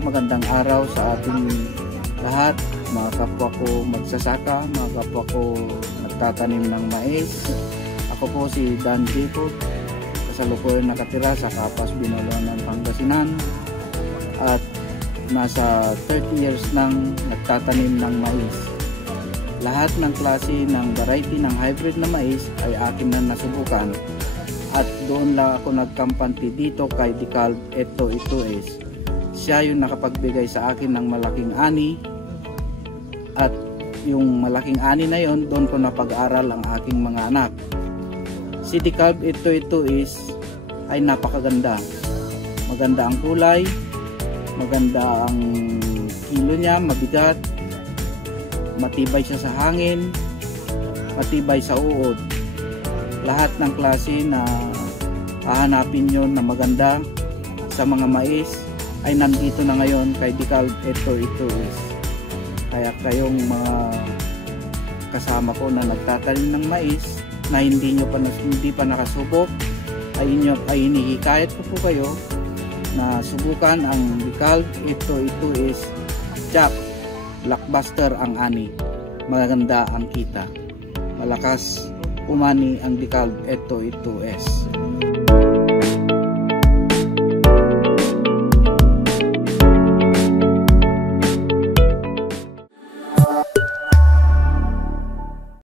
magandang araw sa ating lahat, mga kapwa ko magsasaka, mga kapwa ko nagtatanim ng mais. Ako po si Dan Jepot, kasalukuyan nakatira sa Capas, Binalonan, Pangasinan, at nasa 30 years nang nagtatanim ng mais. Lahat ng klase ng variety ng hybrid na mais ay akin na nasubukan, at doon lang ako nagkampante dito kay DeKalb Ito-Ito-S. Siya yung nakapagbigay sa akin ng malaking ani, at yung malaking ani na yon, doon ko napag-aral ang aking mga anak. Si DeKalb Ito-Ito-S ay napakaganda. Maganda ang kulay, maganda ang kilo niya, mabigat, matibay siya sa hangin, matibay sa uod. Lahat ng klase na hahanapin nyo na maganda sa mga mais ay nandito na ngayon kay DeKalb Ito-Ito-S. Kaya kayong mga kasama ko na nagtatanim ng mais na hindi pa nakasubok, ay hinihikayat ko po kayo na subukan ang DeKalb Ito-Ito-S Jack. Blockbuster ang ani, maganda ang kita, malakas umani ang DeKalb Ito-Ito-S.